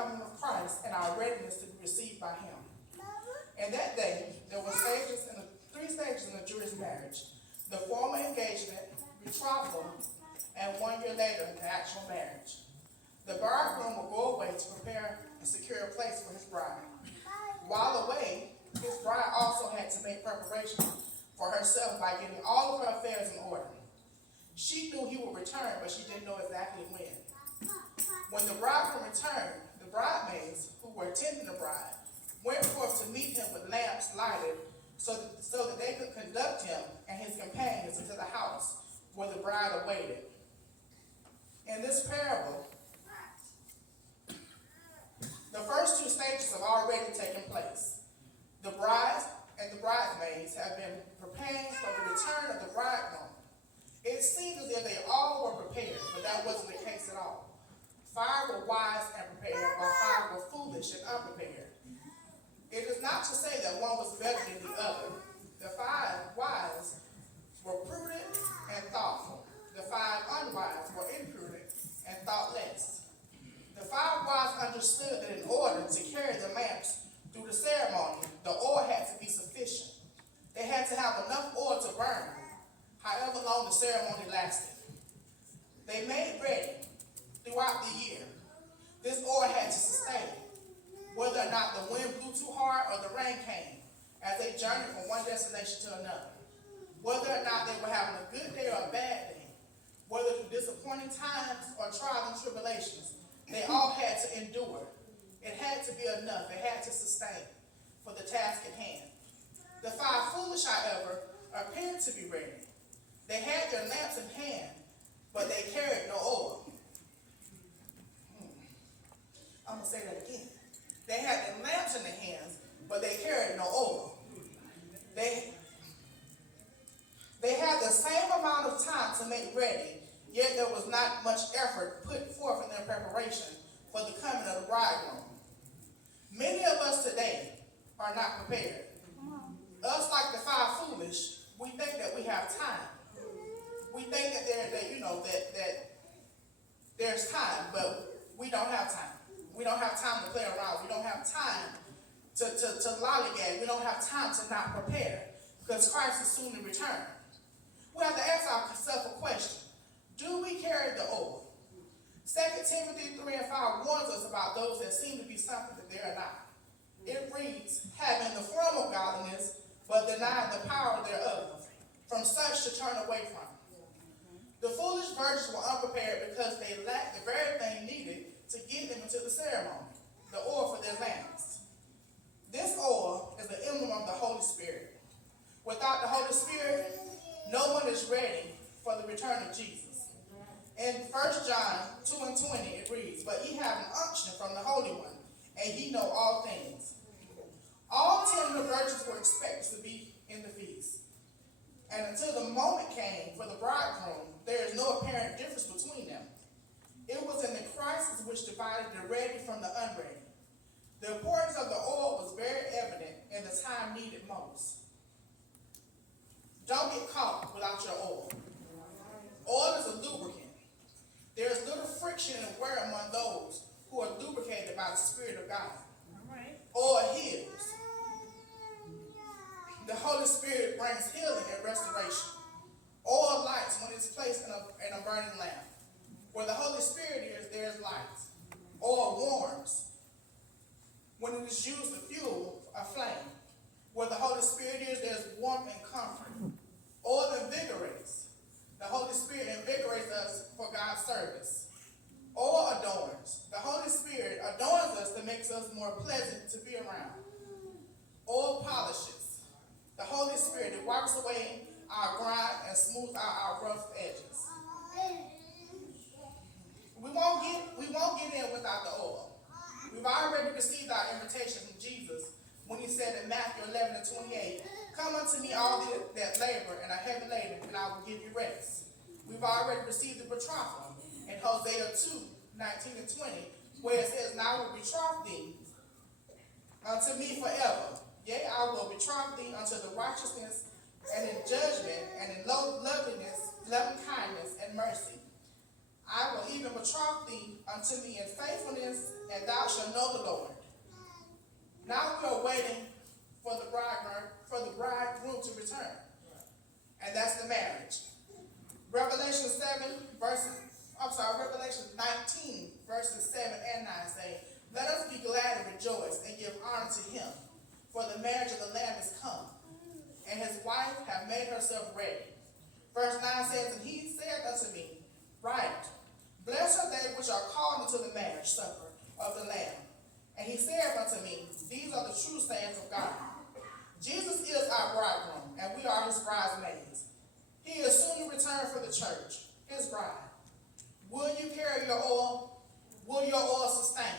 coming of Christ and our readiness to be received by him. And that day, there were three stages in the Jewish marriage: the formal engagement, betrothal, and 1 year later, the actual marriage. The bridegroom will go away to prepare and secure a place for his bride. While away, his bride also had to make preparation for herself by getting all of her affairs in order. She knew he would return, but she didn't know exactly when. When the bridegroom returned, the bridesmaids, who were attending the bride, went forth to meet him with lamps lighted so that they could conduct him and his companions into the house where the bride awaited. In this parable, the first two stages have already taken place. The bride and the bridesmaids have been preparing for the return of the bridegroom. It seemed as if they all were prepared, but that wasn't the case at all. 5 were wise and prepared, while 5 were foolish and unprepared. It is not to say that one was better than the other. The 5 wise were prudent and thoughtful. The 5 unwise were imprudent and thoughtless. The 5 wise understood that in order to carry the lamps through the ceremony, the oil had to be sufficient. They had to have enough oil to burn, however long the ceremony lasted. They made it ready throughout the year. This oil had to sustain, whether or not the wind blew too hard or the rain came, as they journeyed from one destination to another. Whether or not they were having a good day or a bad day, whether through disappointing times or trials and tribulations, they all had to endure. It had to be enough. It had to sustain for the task at hand. The 5 foolish, however, appeared to be ready. They had their lamps in hand, but they carried no oil. I'm going to say that again. They had their lamps in their hands, but they carried no oil. They had the same amount of time to make ready, yet there was not much effort put forth in their preparation for the coming of the bridegroom. Many of us today are not prepared. Us, like the 5 foolish, we think that we have time. We think that that there's time, but we don't have time. We don't have time to play around. We don't have time to lollygag. We don't have time to not prepare because Christ is soon to return. We have to ask ourselves a question. Do we carry the oil? 2 Timothy 3 and 5 warns us about those that seem to be something that they are not. It reads, having the form of godliness, but denying the power thereof, from such to turn away from. The foolish virgins were unprepared because they lacked the very thing needed to get them into the ceremony, the oil for their lamps. This oil is the emblem of the Holy Spirit. Without the Holy Spirit, no one is ready for the return of Jesus. In 1 John 2 and 20, it reads, but ye have an unction from the Holy One, and ye know all things. All 10 of the virgins were expected to be in the feast. And until the moment came for the bridegroom, there is no apparent difference between them. It was in the crisis which divided the ready from the unready. The importance of the oil was very evident in the time needed most. Don't get caught without your oil. Oil is a lubricant. There is little friction and wear among those who are lubricated by the Spirit of God. Oil heals. The Holy Spirit brings healing and restoration. Oil lights when it's placed in a burning lamp. Where the Holy Spirit is, there is light. Oil warms when it is used to fuel a flame. Where the Holy Spirit is, there's warmth and comfort. Oil invigorates. The Holy Spirit invigorates us for God's service. Oil adorns. The Holy Spirit adorns us to make us more pleasant to be around. Oil polishes. The Holy Spirit, it wipes away our grime and smooths out our rough edges. We won't get in without the oil. We've already received our invitation from Jesus when he said in Matthew 11 and 28, come unto me all that labor and are heavy laden, and I will give you rest. We've already received the betrothal in Hosea 2, 19 and 20, where it says, and I will betroth thee unto me forever. Yea, I will betroth thee unto the righteousness and in judgment and in loveliness, loving kindness and mercy. I will even betroth thee unto me in faithfulness and and thou shalt know the Lord. Now we are waiting for the bridegroom to return. And that's the marriage. Revelation 19, verses 7 and 9 say, let us be glad and rejoice and give honor to him, for the marriage of the Lamb is come, and his wife hath made herself ready. Verse 9 says, and he said unto me, write, blessed are they which are called into the marriage supper of the Lamb. And he said unto me, these are the true sayings of God. Jesus is our bridegroom, and we are his bridesmaids. He is soon to return for the church, his bride. Will you carry your oil? Will your oil sustain?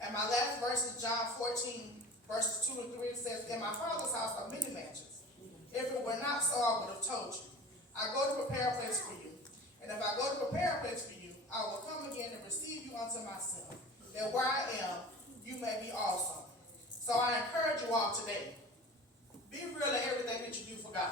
And my last verse is John 14, verses 2 and 3. It says, in my Father's house are many mansions. If it were not so, I would have told you. I go to prepare a place for you. And if I go to prepare a place for you, I will come again and receive you unto myself, that where I am, you may be also. So I encourage you all today,